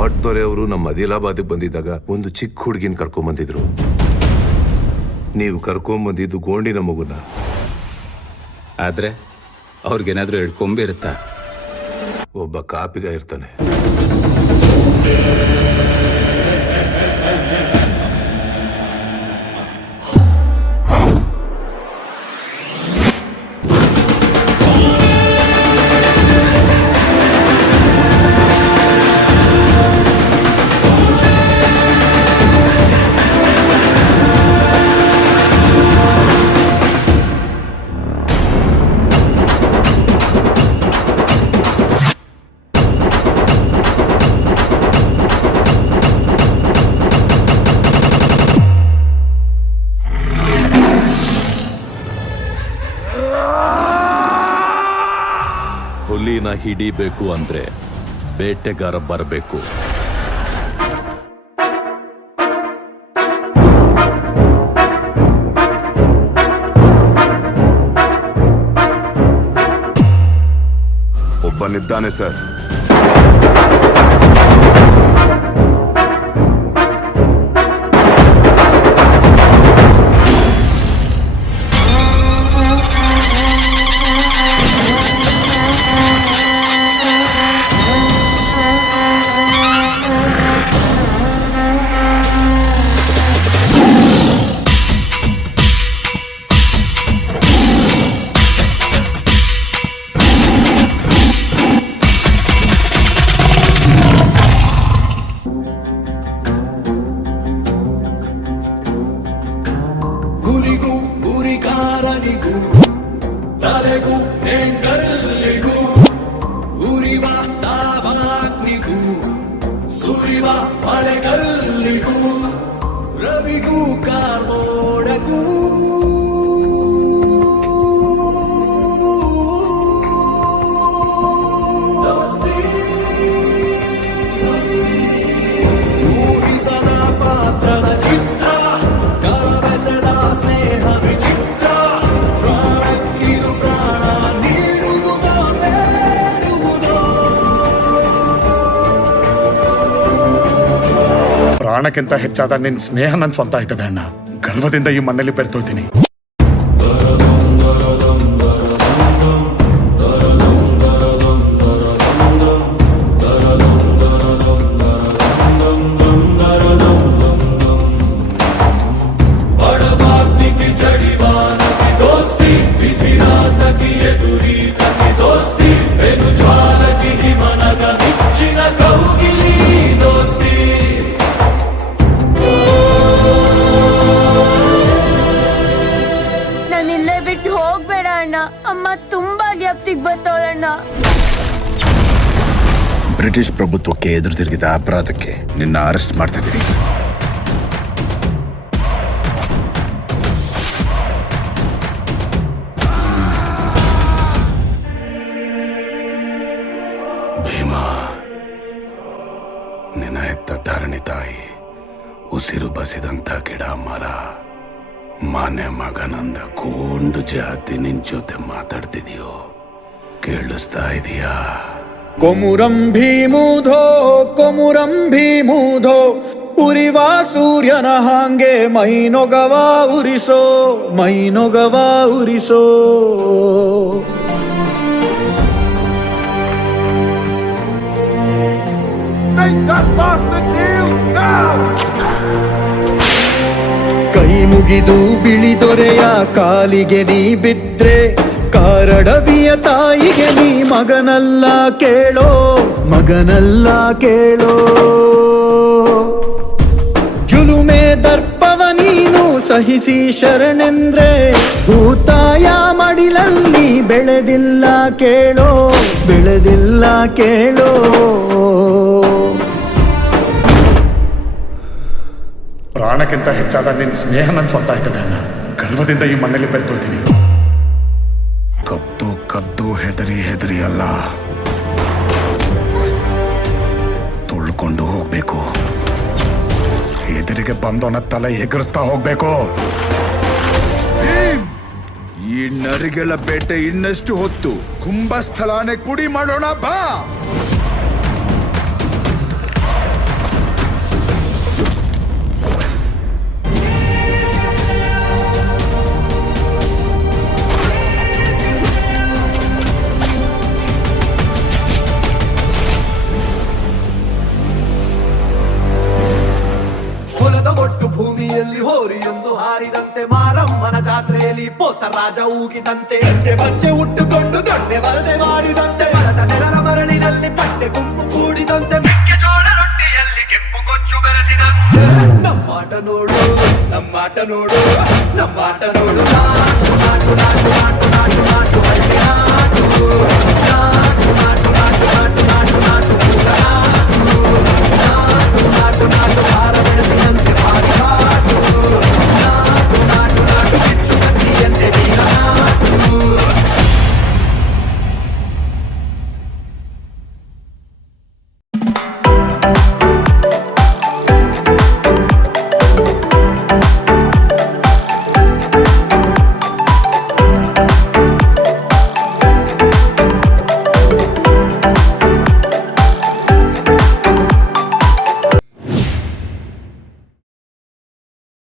Lord ದೊರೆ ಅವರು ನಮ್ಮ ಆದಿಲಾಬಾದ್ಗೆ ಬಂದಿದ್ದಾಗ ಒಂದು ಚಿಕ್ಕ ಹುಡುಗಿನ ಕರ್ಕೊಂಬಂದಿದ್ರು. ನೀವು ಕರ್ಕೊಂಬಂದಿದ್ದು ಗೋಂಡಿನ ಮಗುನ. ಆದ್ರೆ ಅವ್ರಿಗೇನಾದ್ರೂ ಹಿಡ್ಕೊಂಬಿರುತ್ತಾ? ಒಬ್ಬ ಕಾಪಿಗ ಇರ್ತಾನೆ. ಹುಲಿನ ಹಿಡಿಬೇಕು ಅಂದ್ರೆ ಬೇಟೆಗಾರ ಬರಬೇಕು. ಒಬ್ಬನಿದ್ದಾನೆ ಸರ್. ಗುರಿಗೂ ಗುರಿಕಾರನಿಗೂ ತಲೆಗೂ ನೇಂಕಲ್ಲಿಗೂ ಉರಿವ ತಾವಾಗ್ನಿಗೂ ಸುರಿವ ಮಳೆಗಲ್ಲಿಗೂ ರವಿಗೂ ಕಾರ್ಮೋಡಗೂ ಊಹಿಸದ ಪಾತ್ರದ ಚಿತ್ರ ಪ್ರಾಣಕ್ಕಿಂತ ಹೆಚ್ಚಾದ ನಿನ್ನ ಸ್ನೇಹ ನನ್ನ ಸ್ವಂತ ಆಯ್ತದೆ ಅಣ್ಣ. ಗರ್ವದಿಂದ ಈ ಮಣ್ಣಲ್ಲಿ ಬೆರೆತೋಯ್ತೀನಿ. ಅಮ್ಮ ತುಂಬಾ ಜ್ಞಾಪ್ತಿಗೆ ಬಂತವಳಣ್ಣ. ಬ್ರಿಟಿಷ್ ಪ್ರಭುತ್ವಕ್ಕೆ ಎದುರು ತಿರುಗಿದ ಅಪರಾಧಕ್ಕೆ ನಿನ್ನ ಅರೆಸ್ಟ್ ಮಾಡ್ತಿದ್ದೀನಿ. ಭೀಮಾ, ನಿನ್ನ ಹೆತ್ತ ಧರಣಿ ತಾಯಿ ಉಸಿರು ಬಸಿದಂತ ಗಿಡ ಮರ ಮನೆ ಮಗನಂದ ಕೊಂಡು ಜಾತಿ ನಿನ್ ಜೊತೆ ಮಾತಾಡ್ತಿದ್ಯೋ ಕೇಳಿಸ್ತಾ ಇದೀಯಾ? ಕೊಮುರಂ ಭೀಮೂಧೋ ಉರಿವ ಸೂರ್ಯನ ಹಾಂಗೆ ಮೈನೊಗವ ಉರಿಸೋ ಕೈ ಮುಗಿದು ಬಿಳಿದೊರೆಯ ಕಾಲಿಗೆ ನೀ ಬಿದ್ರೆ ಕಾರಡವಿಯ ತಾಯಿಗೆ ನೀ ಮಗನಲ್ಲ ಕೇಳೋ ಜುಲುಮೆ ದರ್ಪವ ನೀನು ಸಹಿಸಿ ಶರಣೆಂದ್ರೆ ಭೂತಾಯ ಮಡಿಲಲ್ಲಿ ಬೆಳೆದಿಲ್ಲ ಕೇಳೋ ಪ್ರಾಣಕ್ಕಿಂತ ಹೆಚ್ಚಾದ ನಿನ್ನ ಸ್ನೇಹ ನನ್ನ ಸ್ವಂತ ಆಯ್ತದೆ ಅಣ್ಣ. ಗರ್ವದಿಂದ ಈ ಮಣ್ಣಲ್ಲಿ ಬೆರೆತೋಯ್ತೀನಿ. ಕದ್ದು ಹೆದರಿ ಅಲ್ಲ, ತುಳ್ಕೊಂಡು ಹೋಗ್ಬೇಕು. ಎದುರಿಗೆ ಬಂದವನ ತಲೆ ಎಗರಿಸ್ತಾ ಹೋಗ್ಬೇಕು. ಈ ನರಿಗಳ ಬೇಟೆ ಇನ್ನಷ್ಟು ಹೊತ್ತು ಕುಂಭಸ್ಥಳಾನೆ ಪುಡಿ ಮಾಡೋಣ ಬಾ. ಕಿವಿಯಲ್ಲಿ ಹೋರಿಯೊಂದು ಹಾರಿದಂತೆ ಮಾರಮ್ಮನ ಜಾತ್ರೆಯಲ್ಲಿ ಪೋತರಾಜ ಊಗಿದಂತೆ ಹೆಜ್ಜೆ ಬಚ್ಚೆ ಉಟ್ಟುಕೊಂಡು ದೊಡ್ಡೆ ವರಸೆ ಮಾಡಿದಂತೆ ಮರದ ನೆರಳ ಮರಳಿನಲ್ಲಿ ಪಟ್ಟೆ ಗುಂಪು ಕೂಡಿದಂತೆ ಮೆಕ್ಕೆಜೋಳ ರೊಟ್ಟಿಯಲ್ಲಿ ಕೆಂಪು ಕೊಚ್ಚು ಬೆರೆಸಿದಂತೆ ನಮ್ಮಾಟ ನೋಡು ನಮ್ಮಾಟ ನೋಡು ನಮ್ಮಾಟ ನೋಡು ನಾಟು ನಾಟು ನಾಟು ನಾಟು